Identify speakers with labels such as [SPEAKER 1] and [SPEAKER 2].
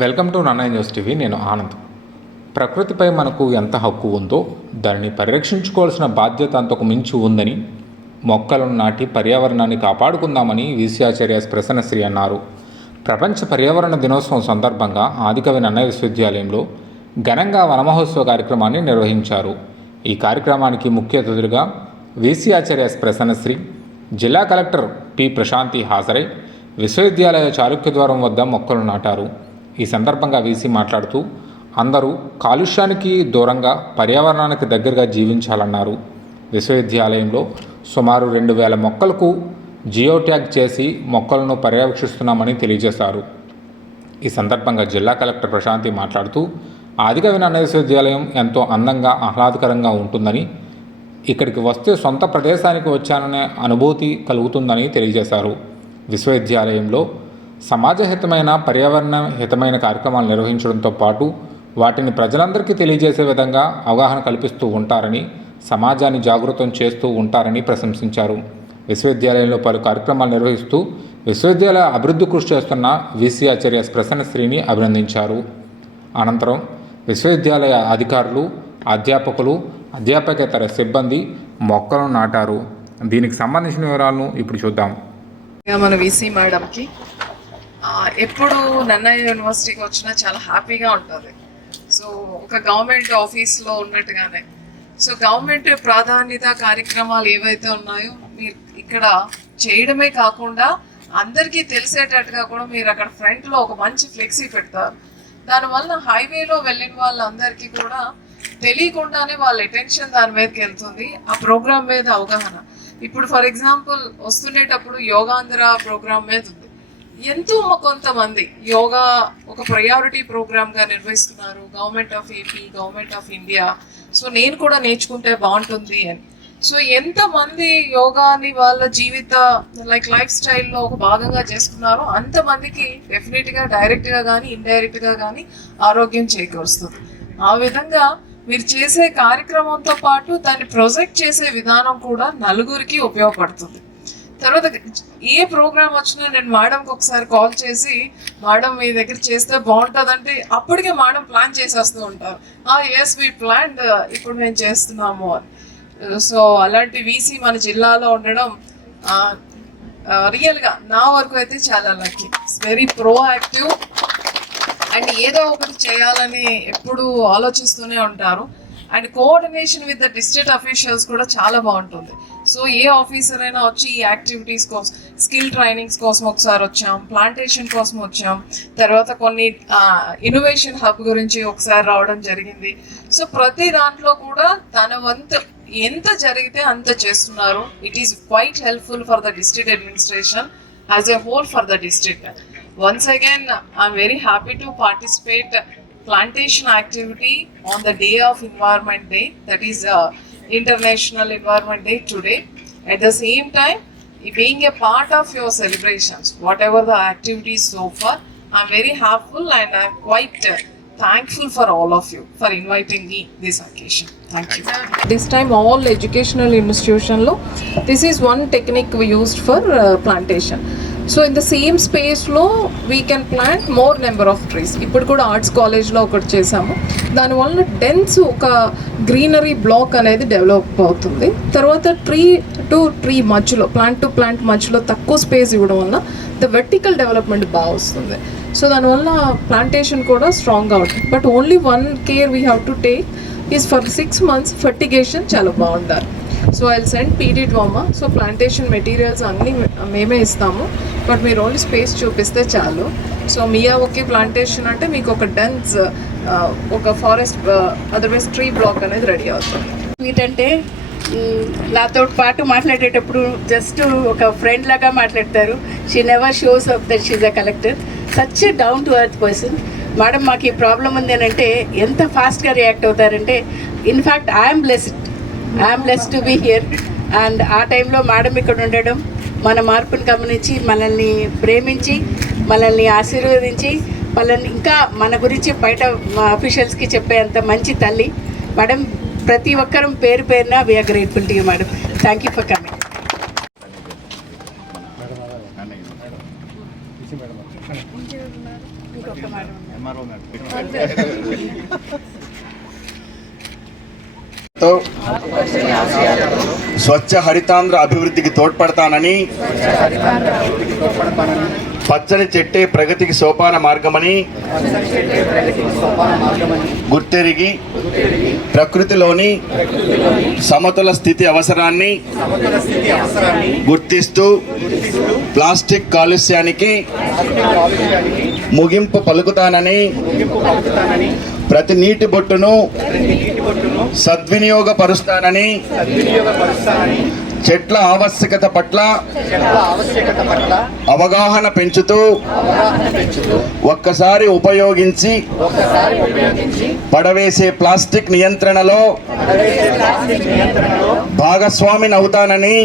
[SPEAKER 1] Welcome to నాన్న news TV నేను ఆనంద్. ప్రకృతిపై మనకు ఎంత హక్కు ఉందో దానిని పరిరక్షించుకోవాల్సిన బాధ్యత అంతకు మించి ఉందని మొక్కలను నాటి పర్యావరణాన్ని కాపాడుకుందామని విసిఆచార్య ప్రసన్నశ్రీ అన్నారు. ప్రపంచ పర్యావరణ దినోత్సవం సందర్భంగా ఆదికవి నన్నయ్య విశ్వవిద్యాలయంలో ఘనంగా వనమహోత్సవ కార్యక్రమాన్ని నిర్వహించారు. ఈ కార్యక్రమానికి ముఖ్య అతిథులుగా విసిఆచార్య ప్రసన్నశ్రీ జిల్లా కలెక్టర్ పి ప్రశాంతి హాజరై విశ్వవిద్యాలయ చాళుక్య ద్వారం వద్ద మొక్కలు నాటారు. ఈ సందర్భంగా వీసీ మాట్లాడుతూ అందరూ కాలుష్యానికి దూరంగా పర్యావరణానికి దగ్గరగా జీవించాలన్నారు. విశ్వవిద్యాలయంలో సుమారు రెండు వేల మొక్కలకు జియో ట్యాగ్ చేసి మొక్కలను పర్యవేక్షిస్తున్నామని తెలియజేశారు. ఈ సందర్భంగా జిల్లా కలెక్టర్ ప్రశాంతి మాట్లాడుతూ ఆదికవి నన్న విశ్వవిద్యాలయం ఎంతో అందంగా ఆహ్లాదకరంగా ఉంటుందని ఇక్కడికి వస్తే సొంత ప్రదేశానికి వచ్చాననే అనుభూతి కలుగుతుందని తెలియజేశారు. విశ్వవిద్యాలయంలో సమాజహితమైన పర్యావరణ హితమైన కార్యక్రమాలు నిర్వహించడంతో పాటు వాటిని ప్రజలందరికీ తెలియజేసే విధంగా అవగాహన కల్పిస్తూ ఉంటారని సమాజాన్ని జాగృతం చేస్తూ ఉంటారని ప్రశంసించారు. విశ్వవిద్యాలయంలో పలు కార్యక్రమాలు నిర్వహిస్తూ విశ్వవిద్యాలయ అభివృద్ధి కృషి చేస్తున్న విసిఆచార్య ప్రసన్నశ్రీని అభినందించారు. అనంతరం విశ్వవిద్యాలయ అధికారులు అధ్యాపకులు అధ్యాపకేతర సిబ్బంది మొక్కలను నాటారు. దీనికి సంబంధించిన వివరాలను ఇప్పుడు చూద్దాం.
[SPEAKER 2] మన వీసీ మేడంకి ఎప్పుడు నన్నయ్య యూనివర్సిటీకి వచ్చినా చాలా హ్యాపీగా ఉంటుంది సో ఒక గవర్నమెంట్ ఆఫీస్లో ఉన్నట్టుగానే. సో గవర్నమెంట్ ప్రాధాన్యత కార్యక్రమాలు ఏవైతే ఉన్నాయో మీరు ఇక్కడ చేయడమే కాకుండా అందరికీ తెలిసేటట్టుగా కూడా మీరు అక్కడ ఫ్రంట్లో ఒక మంచి ఫ్లెక్సీ పెడతారు. దానివల్ల హైవేలో వెళ్ళిన వాళ్ళందరికీ కూడా తెలియకుండానే వాళ్ళ అటెన్షన్ దాని మీదకి వెళ్తుంది ఆ ప్రోగ్రామ్ మీద అవగాహన. ఇప్పుడు ఫర్ ఎగ్జాంపుల్ వస్తుండేటప్పుడు యోగాంధ్ర ప్రోగ్రామ్ మీద ఉంది. ఎంతో కొంతమంది యోగా ఒక ప్రయారిటీ ప్రోగ్రామ్గా నిర్వహిస్తున్నారు. Government of AP government of India so నేను కూడా నేర్చుకుంటే బాగుంటుంది అని. సో ఎంతమంది యోగాని వాళ్ళ జీవిత లైక్ లైఫ్ స్టైల్లో ఒక భాగంగా చేసుకున్నారో అంతమందికి డెఫినెట్గా డైరెక్ట్గా కానీ ఇండైరెక్ట్గా కానీ ఆరోగ్యం చేకూరుస్తుంది. ఆ విధంగా మీరు చేసే కార్యక్రమంతో పాటు దాన్ని ప్రొజెక్ట్ చేసే విధానం కూడా నలుగురికి ఉపయోగపడుతుంది. తర్వాత ఏ ప్రోగ్రామ్ వచ్చినా నేను మేడంకి ఒకసారి కాల్ చేసి మేడం మీ దగ్గర చేస్తే బాగుంటుంది అంటే అప్పటికే మేడం ప్లాన్ చేసేస్తూ ఉంటారు. ఎస్ వి ప్లాన్ ఇప్పుడు మేము చేస్తున్నాము. అని సో అలాంటి వీసీ మన జిల్లాలో ఉండడం రియల్గా నా వరకు అయితే చాలా lucky it's very proactive and ఏదో ఒకటి చేయాలని ఎప్పుడు ఆలోచిస్తూనే ఉంటారు. And coordination with the district officials కూడా చాలా బాగుంటుంది. సో ఏ ఆఫీసర్ అయినా వచ్చి ఈ యాక్టివిటీస్ కోసం స్కిల్ ట్రైనింగ్స్ కోసం ఒకసారి వచ్చాం ప్లాంటేషన్ కోసం వచ్చాం తర్వాత కొన్ని ఇన్నోవేషన్ హబ్ గురించి ఒకసారి రావడం జరిగింది. సో ప్రతి దాంట్లో కూడా తన వంతు ఎంత జరిగితే అంత చేస్తున్నారు. It is quite helpful for the district administration as a whole for the district once again I'm very happy to participate plantation activity on the day of environment day that is uh, international environment day today. At the same time being a part of your celebrations whatever the activities so far i'm very happy and i'm quite uh, thankful for all of you for inviting me this occasion. Thank you. This time all educational institution lo this is one technique we used for uh, plantation so in the same స్పేస్లో we can plant more number of trees ఇప్పుడు కూడా arts కాలేజ్లో ఒకటి చేసాము దానివల్ల dense ఒక greenery black అనేది develop అవుతుంది. తర్వాత ట్రీ టు ట్రీ మధ్యలో ప్లాంట్ టు ప్లాంట్ మధ్యలో తక్కువ స్పేస్ ఇవ్వడం వల్ల ద వెర్టికల్ డెవలప్మెంట్ బాగా వస్తుంది. సో దానివల్ల ప్లాంటేషన్ కూడా స్ట్రాంగ్గా ఉంటుంది. But only one care we have to take is for six months fertigation చాలా బాగుండాలి. So I send PD DWAMA so plantation materials అన్నీ మేమే ఇస్తాము. బట్ మీరు ఓన్లీ స్పేస్ చూపిస్తే చాలు. సో మియా ఒకే ప్లాంటేషన్ అంటే మీకు ఒక డెన్స్ ఒక ఫారెస్ట్ అదర్వైజ్ ట్రీ బ్లాక్ అనేది రెడీ అవుతుంది.
[SPEAKER 3] ఏంటంటే నాతో పాటు మాట్లాడేటప్పుడు జస్ట్ ఒక ఫ్రెండ్ లాగా మాట్లాడతారు. She never shows up that she's a collector such down to earth person madam మాకు ఈ ప్రాబ్లం ఉంది అని అంటే ఎంత ఫాస్ట్గా react అవుతారంటే in fact I'm blessed I'm blessed to be here and ఆ టైంలో మేడం ఇక్కడ ఉండడం మన మార్పును గమనించి మనల్ని ప్రేమించి మనల్ని ఆశీర్వదించి మనల్ని ఇంకా మన గురించి బయట అఫీషియల్స్కి చెప్పేంత మంచి తల్లి. మేడం ప్రతి ఒక్కరం పేరు పేరున we are grateful to you madam thank you for coming madam
[SPEAKER 4] స్వచ్ఛ హరితాంధ్ర అభివృద్ధికి తోడ్పడతానని పచ్చని చెట్టే ప్రగతికి సోపాన మార్గమని గుర్తెరిగి ప్రకృతిలోని సమతుల స్థితి అవసరాన్ని గుర్తిస్తూ ప్లాస్టిక్ కాలుష్యానికి ముగింపు పలుకుతానని ప్రతి నీటి బొట్టును సద్వినియోగపరుస్తానని చెట్ల ఆవశ్యకత పట్ల అవగాహన పెంచుతూ ఒక్కసారి ఉపయోగించి పడవేసే ప్లాస్టిక్ నియంత్రణలో భాగస్వామిని అవుతానని